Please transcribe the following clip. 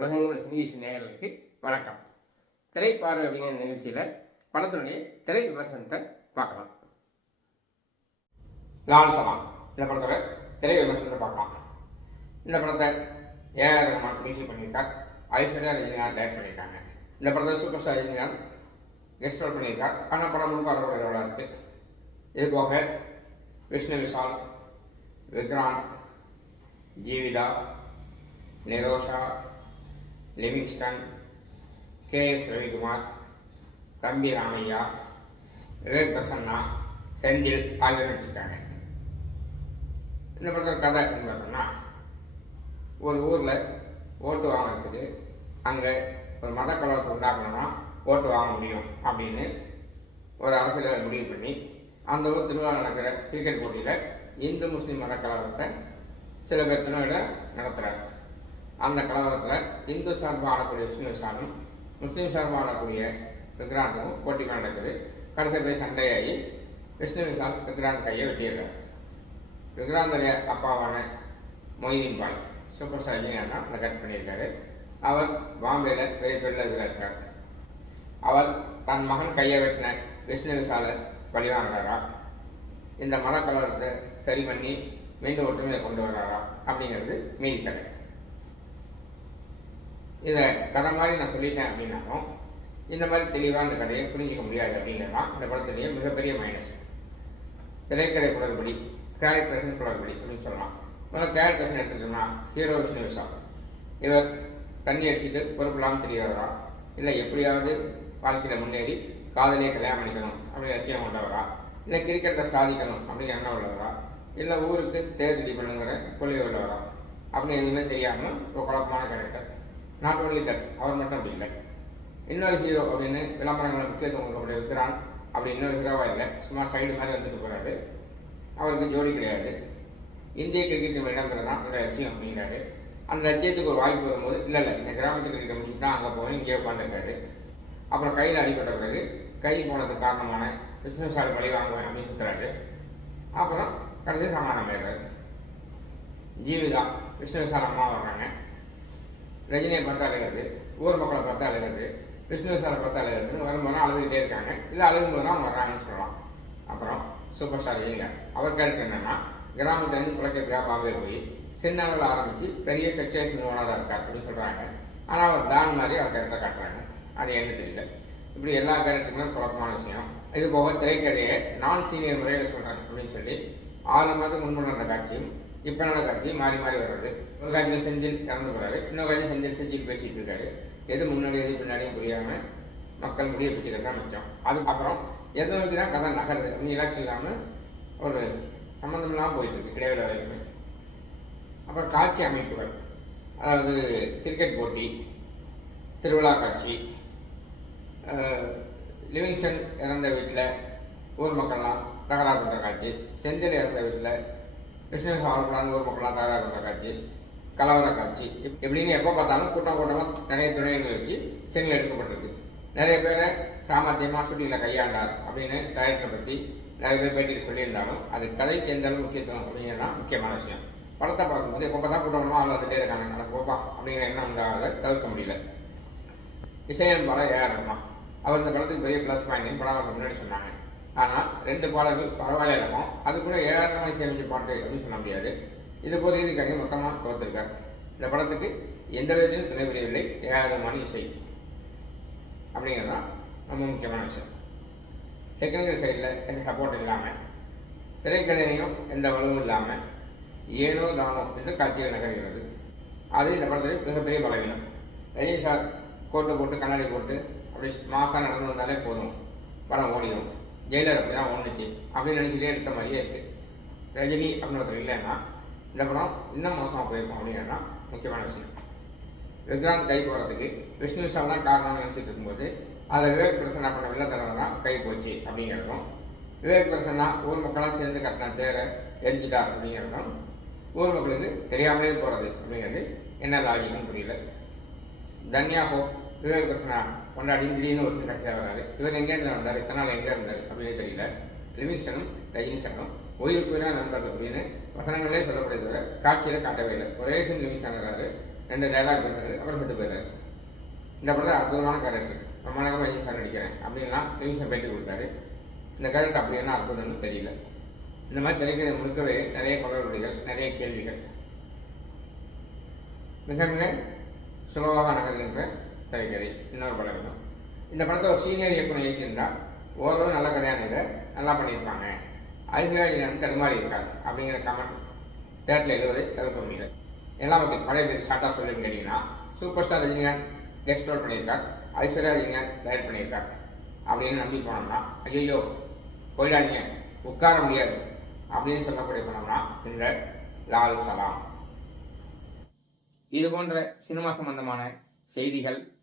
உலகங்கள் சினிகேஷி நேயர்களுக்கு வணக்கம். திரைப்பார்வை அப்படிங்கிற நிகழ்ச்சியில் படத்தினுடைய திரை விமர்சனத்தை பார்க்கலாம். லால் சலாம் இந்த படத்தோட திரை விமர்சனத்தை பார்க்கலாம். இந்த படத்தை ஏஆர் ரஹ்மான் மியூசிக் பண்ணியிருக்கார். ஐஸ்வர்யா ரஜினிகாந்த் டைரக்ட் பண்ணியிருக்காங்க. இந்த படத்தை super star Rajinikanth guest role பண்ணியிருக்கார். ஆனால் படம் முழுக்க அவரோட ரோலாக இருக்குது இது போக விஷ்ணு விஷால் விக்ராந்த் ஜீவிதா நிரோஷா லிவிங்ஸ்டன் கே எஸ் ரவிக்குமார் தம்பி ராமையா விவேக் பிரசன்னா செந்தில் ஆகியோர் நடிச்சிருக்காங்க. இந்த படத்தில் கதை என்ன பார்த்தோம்னா ஒரு ஊரில் ஓட்டு வாங்குறதுக்கு அங்கே ஒரு மத கலவரத்தை உண்டாக்கணும்னா ஓட்டு வாங்க முடியும் அப்படின்னு ஒரு அரசியல் முடிவு பண்ணி அந்த ஊர் திருவிழா நடக்கிற கிரிக்கெட் போட்டியில் இந்து முஸ்லீம் மத கலவரத்தை சில பேர் பின்னாடி நடத்துகிறார் அந்த கலவரத்தில் இந்து சார்பாக ஆடக்கூடிய விஷ்ணு விசாலும் முஸ்லீம் சார்பாக ஆடக்கூடிய விக்ராந்தும் போட்டி நடக்குது. கடைசி போய் சண்டையாகி விஷ்ணு விசால் விக்ராந்த் கையை வெட்டிடுறார். விக்ராந்துடைய அப்பாவான மொய்தீன் பாய் சூப்பர் ஸ்டார் ரஜினிகாந்த் தான் அந்த கட் பண்ணியிருக்காரு. அவர் பாம்பேயில் பெரிய தொழிலதில் இருக்கார். அவர் தன் மகன் கையை வெட்டின விஷ்ணு விசாலை பழிவாங்கிறாரா? இந்த மத கலவரத்தை சரி பண்ணி மீண்டும் ஒற்றுமையை கொண்டு வராரா அப்படிங்கிறது மீதி கதை. இதை கதை மாதிரி நான் சொல்லிட்டேன் அப்படின்னாலும் இந்த மாதிரி தெளிவாக அந்த கதையை புரிஞ்சிக்க முடியாது அப்படிங்கிறது தான் இந்த படத்துடைய மிகப்பெரிய மைனஸ் திரைக்கதை குளறுபடி கேரக்டரேஷன் குளறுபடி அப்படின்னு சொல்லலாம். முதல்ல கேரக்டரேஷன் எடுத்துட்டோம்னா ஹீரோ விஷ்ணு விஷால் இவர் தண்ணி அடிச்சுட்டு பொறுப்பில்லாமல் தெரியாதவரா? இல்லை எப்படியாவது வாழ்க்கையில் முன்னேறி காதலியை கல்யாணம் பண்ணிக்கணும் அப்படின்னு லட்சியம் கொண்டவரா? இல்லை கிரிக்கெட்டில் சாதிக்கணும் அப்படின்னு எண்ணம் உள்ளவரா? இல்லை ஊருக்கு தேர் பண்ணுங்கிற கொள்கை உள்ளவரா? அப்படின்னு எதுவுமே தெரியாமல் ஒரு குழப்பமான கேரக்டர் நாட் ஒன்லி தட் அவர் மட்டும் அப்படி இல்லை. இன்னொரு ஹீரோ அப்படின்னு விளம்பரங்களை முக்கியத்துவம் கொடுக்கக்கூடிய விக்ரான் அப்படி இன்னொரு ஹீரோவாக இல்லை. சும்மா சைடு மாதிரி வந்துட்டு போகிறாரு அவருக்கு ஜோடி கிடையாது. இந்திய கிரிக்கெட் இடம்பெற தான் என்னோட லட்சியம் அப்படிங்கிறாரு. அந்த லட்சியத்துக்கு ஒரு வாய்ப்பு வரும்போது இல்லை இல்லை இந்த கிராமத்து கிரிக்கெட் முடிச்சு தான் அங்கே போய் இங்கே உட்காந்துருக்காரு அப்புறம் கையில் அடிபட்ட பிறகு கை போனதுக்கு காரணமான பிஸ்னஸ் பழி வாங்குவேன் அப்படின்னு அப்புறம் கடைசி சமாதானம் ஆயிடுறாரு. ஜீவிதா விஷ்ணு அம்மா வர்றாங்க. ரஜினியை பார்த்தா அழுகிறது ஊர் மக்களை பார்த்தா அழுகிறது விஷ்ணு சாரை பார்த்தா அழுகிறது வரும்போது அழுதுகிட்டே இருக்காங்க. இல்லை அழுகும்போது தான் வர்றாங்கன்னு சொல்லலாம். அப்புறம் சூப்பர் ஸ்டார் இல்லைங்க அவர் கருத்து என்னென்னா கிராமத்துலேருந்து பிழைக்கிறதுக்காக பாம்பே போய் சின்ன அளவில் ஆரம்பித்து பெரிய டெக்ஸ்டைல்ஸ் நிறுவனராக இருக்கார் அப்படின்னு சொல்கிறாங்க ஆனால் அவர் தான் மாதிரி அவர் கருத்தை காட்டுறாங்க. அது என்ன தெரியல. இப்படி எல்லா கேரக்டருமே குழப்பமான விஷயம். இது போக திரைக்கதையை நான் சீனியர் முறையில் சொல்கிறேன் அப்படின்னு சொல்லி ஆறு மாதம் முன்பு நடந்த காட்சியும் இப்போ காட்சி மாறி மாறி வர்றது ஒரு காட்சியில் செஞ்சில் இறந்து போகிறாரு இன்னொரு காட்சியில் செஞ்சில் செஞ்சில் பேசிகிட்டு இருக்காரு. எது முன்னாடி எது பின்னாடியும் புரியாமல் மக்கள் முடிய பிடிச்சிக்கிறது தான் மிச்சம். அதுக்கப்புறம் எதை நோக்கி தான் கதை நகருது அப்படின்னு இலக்கு இல்லாமல் ஒரு சம்மந்தம் இல்லாமல் போயிட்டு இருக்கு இடைவேளை வரைக்குமே அப்புறம் காட்சி அமைப்புகள். அதாவது கிரிக்கெட் போட்டி திருவிழா காட்சி லிவிங்ஸ்டன் இறந்த வீட்டில் ஊர் மக்கள்லாம் தகராறு பண்ணுற காட்சி செந்தில் இறந்த வீட்டில் கிருஷ்ண சாவரப்படாத ஊர் மக்கள்லாம் தயாராக இருக்கிற காட்சி கலவர காட்சி. எப்படின்னு இப்படின்னு எப்போ பார்த்தாலும் கூட்டம் கூட்டமாக நிறைய துணைகள் வச்சு சென்னையில் எடுக்கப்பட்டிருக்கு. நிறைய பேரை சாமர்த்தியமாக ஷூட்டிங்கில் கையாண்டார் அப்படின்னு டைரக்டரை பற்றி நிறைய பேர் பேட்டியில் சொல்லியிருந்தாலும் அது கதைக்கு எந்த அளவு முக்கியத்துவம் அப்படிங்கிறது தான் முக்கியமான விஷயம். படத்தை பார்க்கும்போது எப்போ பார்த்தா கூட்டமாக ஆள் வந்துட்டே இருக்காங்க. அட போப்பா அப்படிங்கிற எண்ணம் உண்டாகிறத தவிர்க்க முடியல. இசையமைப்பாளர் ஏஆர் ரஹ்மான் அவர் இந்த படத்துக்கு பெரிய ப்ளஸ் பாயிண்ட் படம் முன்னாடி சொன்னாங்க. ஆனால் ரெண்டு பாடல்கள் பரவாயில்ல இருக்கும் அது கூட ஏராளமாக சேமிச்ச பாட்டு அப்படின்னு சொல்ல முடியாது. இது போது இது கடையை மொத்தமாக கொடுத்துருக்கார். இந்த படத்துக்கு எந்த விதத்திலும் துணைபுரியவில்லை ஏராளமான இசை. அப்படிங்கிறது தான் ரொம்ப முக்கியமான விஷயம். டெக்னிக்கல் சைடில் எந்த சப்போர்ட் இல்லாமல் திரைக்கதையிலையும் எந்த வலுவும் இல்லாமல் ஏனோ தானோ என்று காட்சிகள் நகர்கிறது. அது இந்த படத்தில் மிகப்பெரிய பலவீனம். ரஜினி சார் கோட்டு போட்டு கண்ணாடி போட்டு அப்படி மாசாக நடந்து வந்தாலே போதும். படம் ஓடிடும். ஜெயிலர் அப்படி தான் ஓடுச்சு. அப்படின்னு நினச்சிட்டே எடுத்த மாதிரியே இருக்குது ரஜினி அப்படின்னு ஒருத்தர் இல்லைன்னா இந்த படம் இன்னும் மோசமாக போயிருக்கும் அப்படின்னா முக்கியமான விஷயம். விக்ராந்த் கை போகிறதுக்கு விஷ்ணு விஷால் தான் காரணம்னு நினச்சிட்டு இருக்கும்போது அதில் விவேக் பிரசன்னா பண்ண வில்லத்தனம் தான் கை போச்சு அப்படிங்கிறதும் விவேக் பிரசன்னா ஊர் மக்களாக சேர்ந்து கட்டின தேரை எரிச்சிட்டார் அப்படிங்கிறதும் ஊர் மக்களுக்கு தெரியாமலே போகிறது அப்படிங்கிறது என்ன லாஜிக்னு புரியல. தன்யா ஹோப் விவேக் கொண்டாடி திடீர்னு ஒரு சில கட்சியாக வராரு. இவர் எங்கேருந்து வந்தார்? இத்தனை நாள் எங்கே இருந்தார்? அப்படின்னு தெரியல. லிவிங்ஸ்டனும் ரஜினிசனும் ஓய்வு போயினா நண்பர்கள் அப்படின்னு வசனங்களே சொல்லப்படுது தவிர காட்சியில் காட்டவே இல்லை. ஒரே சின் லிவிங்ஸ்டன் வராரு. ரெண்டு டைலாக் பேசுறாரு. அப்புறம் செத்து போயிடுறாரு. இந்த படத்தில் அற்புதமான கேரக்டர் ரொம்ப நேரம் வயசு சார் நடிக்கிறேன் அப்படின்லாம் லிமிஷன் பேட்டி கொடுத்தாரு. இந்த கேரக்டர் அப்படி என்ன அற்புதம்னு தெரியல. இந்த மாதிரி திரைக்கதை முழுக்கவே நிறைய குளறுபடிகள் நிறைய கேள்விகள். மிக மிக சுலபமாக நகர்கின்ற திரைக்கதை இன்னொரு படம் வேணும் இந்த படத்தை ஒரு சீனியர் இயக்குனர் இயக்கியிருந்தால் ஓரளவு நல்ல கதையான இதை நல்லா பண்ணியிருப்பாங்க. ஐஸ்வர்யா தடுமாறி இருக்காது அப்படிங்கிற கமெண்ட் தேட்டரில் எழுவதை தவிர்க்க முடியல. எல்லாம் ஓகே பழைய பேர் ஷார்ட்டாக சொல்லி கேட்டிங்கன்னா super star Rajinikanth guest role பண்ணியிருக்கார். ஐஸ்வர்யா ரஜினிகாந்த் டைரக்ட் பண்ணியிருக்கார். அப்படின்னு நம்பி போனோம்னா ஐயோ போயிடாதீங்க உட்கார முடியாது அப்படின்னு சொல்லக்கூடிய படம்னா இந்த லால் சலாம். இது போன்ற சினிமா சம்பந்தமான செய்திகள்